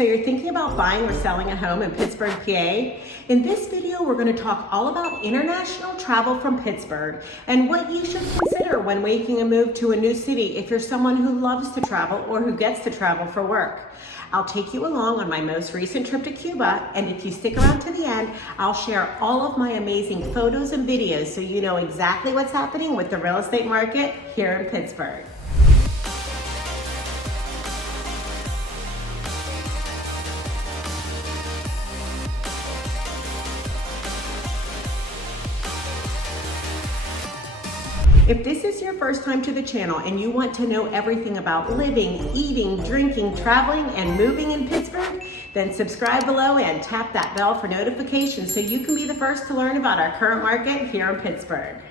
So you're thinking about buying or selling a home in Pittsburgh, PA? In this video, we're going to talk all about international travel from Pittsburgh and what you should consider when making a move to a new city if you're someone who loves to travel or who gets to travel for work. I'll take you along on my most recent trip to Cuba, and if you stick around to the end, I'll share all of my amazing photos and videos so you know exactly what's happening with the real estate market here in Pittsburgh. If this is your first time to the channel and you want to know everything about living, eating, drinking, traveling, and moving in Pittsburgh, then subscribe below and tap that bell for notifications so you can be the first to learn about our current market here in Pittsburgh.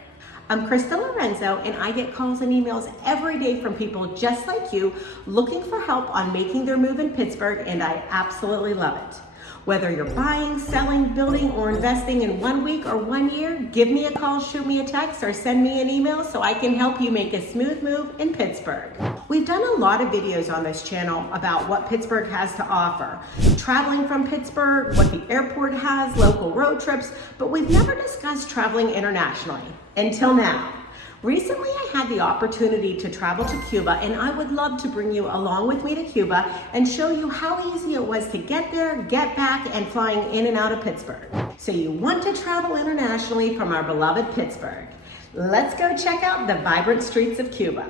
I'm Krista Lorenzo, and I get calls and emails every day from people just like you looking for help on making their move in Pittsburgh, and I absolutely love it. Whether you're buying, selling, building, or investing in 1 week or 1 year, give me a call, shoot me a text, or send me an email so I can help you make a smooth move in Pittsburgh. We've done a lot of videos on this channel about what Pittsburgh has to offer. Traveling from Pittsburgh, what the airport has, local road trips, but we've never discussed traveling internationally, until now. Recently, I had the opportunity to travel to Cuba, and I would love to bring you along with me to Cuba and show you how easy it was to get there, get back, and flying in and out of Pittsburgh. So you want to travel internationally from our beloved Pittsburgh. Let's go check out the vibrant streets of Cuba.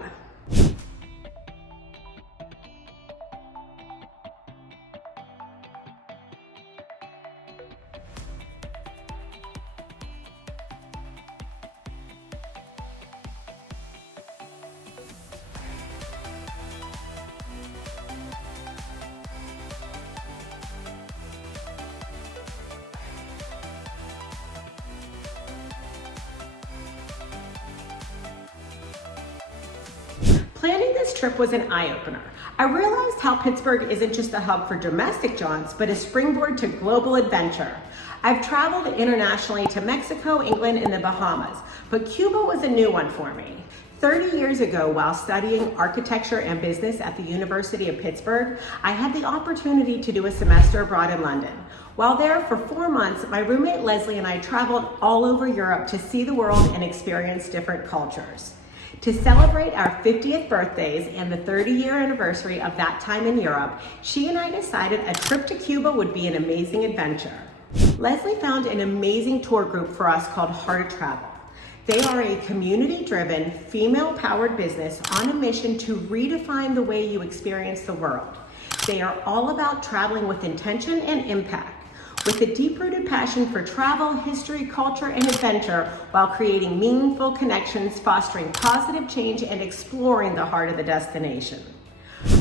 Planning this trip was an eye-opener. I realized how Pittsburgh isn't just a hub for domestic jaunts, but a springboard to global adventure. I've traveled internationally to Mexico, England, and the Bahamas, but Cuba was a new one for me. 30 years ago, while studying architecture and business at the University of Pittsburgh, I had the opportunity to do a semester abroad in London. While there for 4 months, my roommate Leslie and I traveled all over Europe to see the world and experience different cultures. To celebrate our 50th birthdays and the 30-year anniversary of that time in Europe, she and I decided a trip to Cuba would be an amazing adventure. Leslie found an amazing tour group for us called Heart of Travel. They are a community-driven, female-powered business on a mission to redefine the way you experience the world. They are all about traveling with intention and impact, with a deep-rooted passion for travel, history, culture, and adventure, while creating meaningful connections, fostering positive change, and exploring the heart of the destination.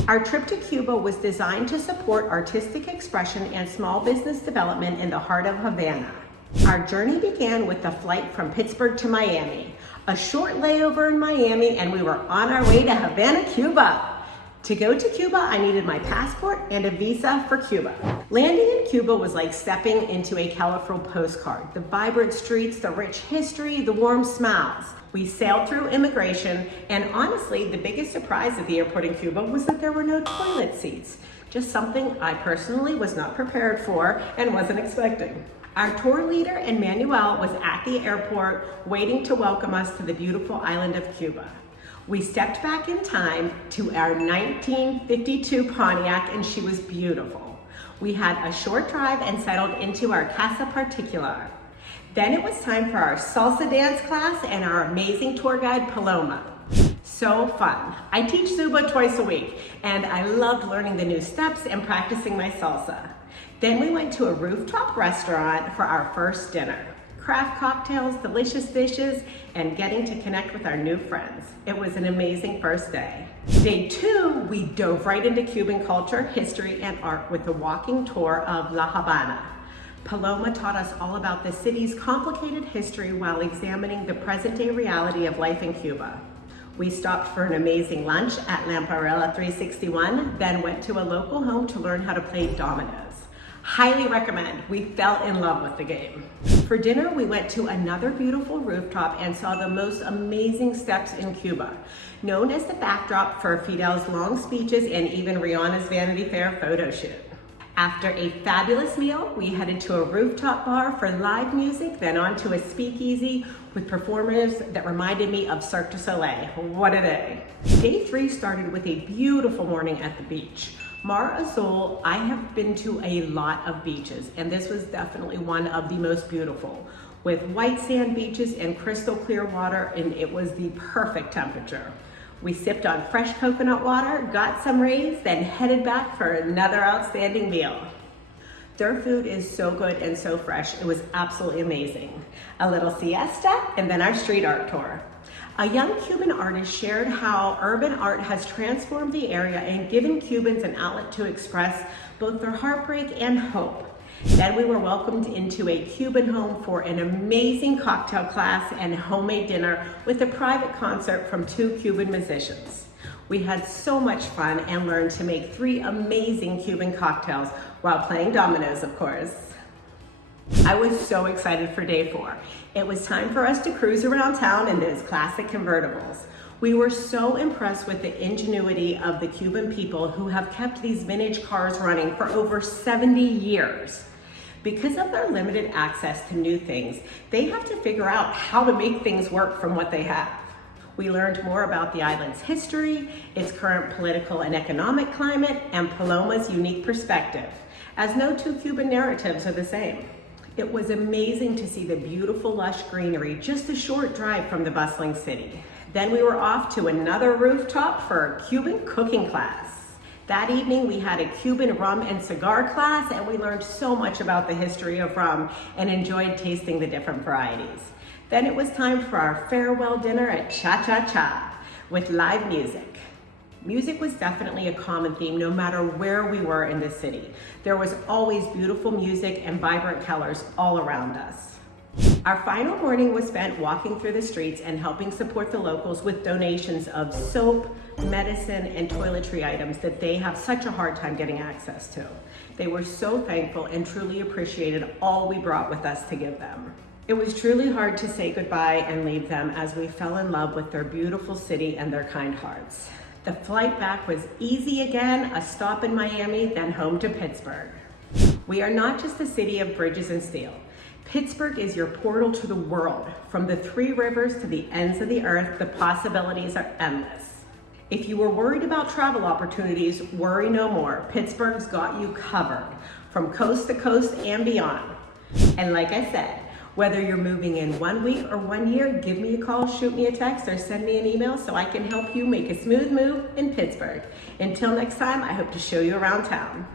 Our trip to Cuba was designed to support artistic expression and small business development in the heart of Havana. Our journey began with a flight from Pittsburgh to Miami, a short layover in Miami, and we were on our way to Havana, Cuba. To go to Cuba, I needed my passport and a visa for Cuba. Landing in Cuba was like stepping into a colorful postcard. The vibrant streets, the rich history, the warm smiles. We sailed through immigration, and honestly, the biggest surprise at the airport in Cuba was that there were no toilet seats. Just something I personally was not prepared for and wasn't expecting. Our tour leader, Emmanuel, was at the airport waiting to welcome us to the beautiful island of Cuba. We stepped back in time to our 1952 Pontiac, and she was beautiful. We had a short drive and settled into our Casa Particular. Then it was time for our salsa dance class and our amazing tour guide, Paloma. So fun. I teach Zumba twice a week, and I loved learning the new steps and practicing my salsa. Then we went to a rooftop restaurant for our first dinner. Craft cocktails, delicious dishes, and getting to connect with our new friends. It was an amazing first day. Day 2, we dove right into Cuban culture, history, and art with a walking tour of La Habana. Paloma taught us all about the city's complicated history while examining the present-day reality of life in Cuba. We stopped for an amazing lunch at Lamparella 361, then went to a local home to learn how to play dominoes. Highly recommend. We fell in love with the game. For dinner, we went to another beautiful rooftop and saw the most amazing steps in Cuba, known as the backdrop for Fidel's long speeches and even Rihanna's Vanity Fair photo shoot. After a fabulous meal, we headed to a rooftop bar for live music, then on to a speakeasy with performers that reminded me of Cirque du Soleil. What a day. Day 3 started with a beautiful morning at the beach. Mar Azul, I have been to a lot of beaches, and this was definitely one of the most beautiful, with white sand beaches and crystal clear water, and it was the perfect temperature. We sipped on fresh coconut water, got some rays, then headed back for another outstanding meal. Their food is so good and so fresh, it was absolutely amazing. A little siesta, and then our street art tour. A young Cuban artist shared how urban art has transformed the area and given Cubans an outlet to express both their heartbreak and hope. Then we were welcomed into a Cuban home for an amazing cocktail class and homemade dinner with a private concert from 2 Cuban musicians. We had so much fun and learned to make 3 amazing Cuban cocktails while playing dominoes, of course. I was so excited for day 4. It was time for us to cruise around town in those classic convertibles. We were so impressed with the ingenuity of the Cuban people who have kept these vintage cars running for over 70 years. Because of their limited access to new things, they have to figure out how to make things work from what they have. We learned more about the island's history, its current political and economic climate, and Paloma's unique perspective, as no 2 Cuban narratives are the same. It was amazing to see the beautiful lush greenery just a short drive from the bustling city. Then we were off to another rooftop for a Cuban cooking class. That evening we had a Cuban rum and cigar class, and we learned so much about the history of rum and enjoyed tasting the different varieties. Then it was time for our farewell dinner at Cha Cha Cha with live music. Music was definitely a common theme no matter where we were in the city. There was always beautiful music and vibrant colors all around us. Our final morning was spent walking through the streets and helping support the locals with donations of soap, medicine, and toiletry items that they have such a hard time getting access to. They were so thankful and truly appreciated all we brought with us to give them. It was truly hard to say goodbye and leave them as we fell in love with their beautiful city and their kind hearts. The flight back was easy again, a stop in Miami, then home to Pittsburgh. We are not just a city of bridges and steel. Pittsburgh is your portal to the world. From the 3 rivers to the ends of the earth, the possibilities are endless. If you were worried about travel opportunities, worry no more. Pittsburgh's got you covered, from coast to coast and beyond. And like I said, whether you're moving in 1 week or 1 year, give me a call, shoot me a text, or send me an email so I can help you make a smooth move in Pittsburgh. Until next time, I hope to show you around town.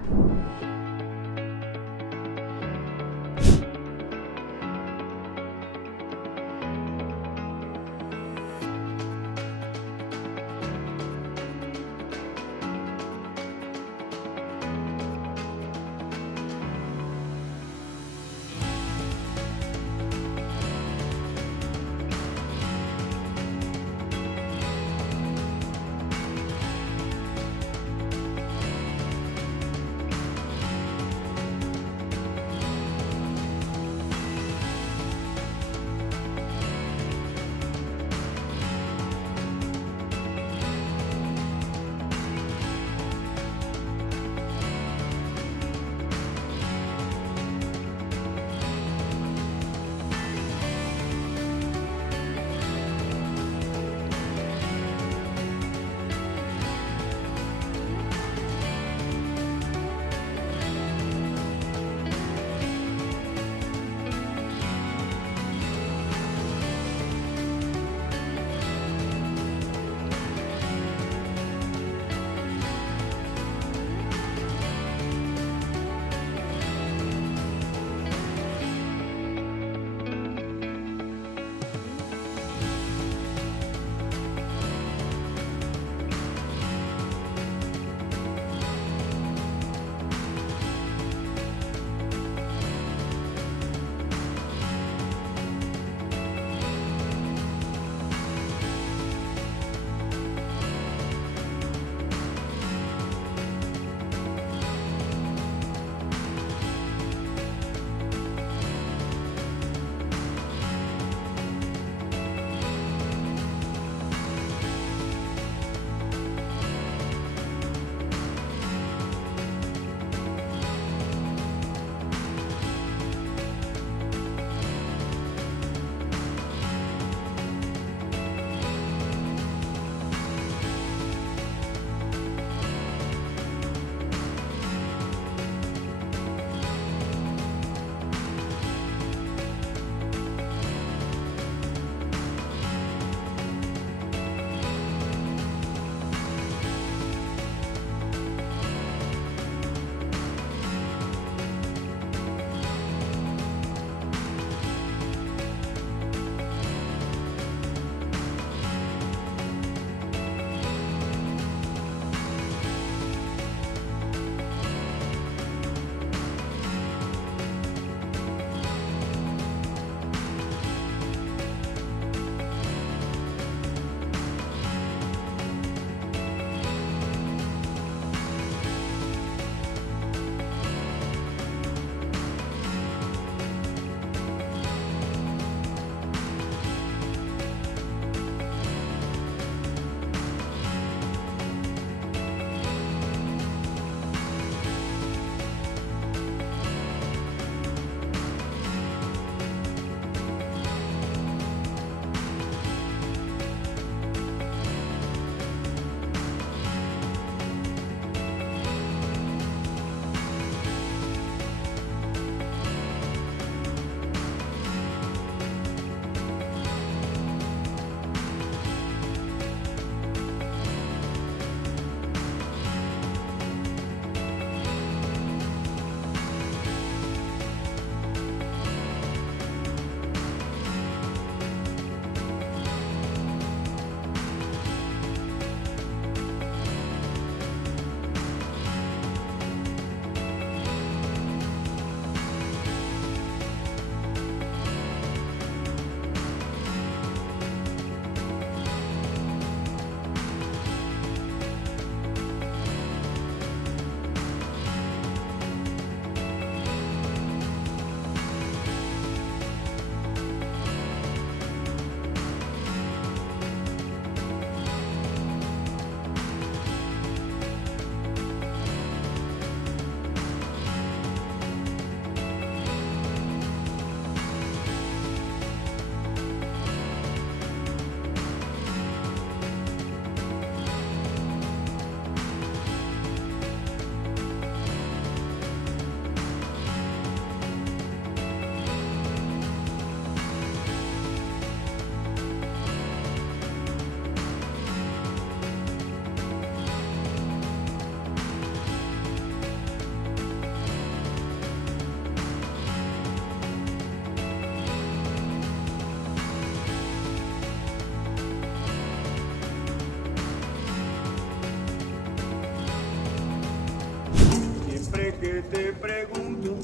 que te pregunto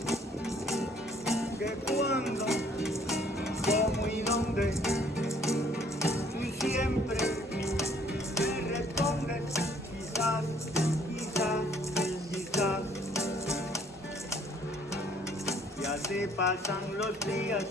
que cuándo, cómo y dónde, y siempre me respondes quizás, quizás, quizás. Y así pasan los días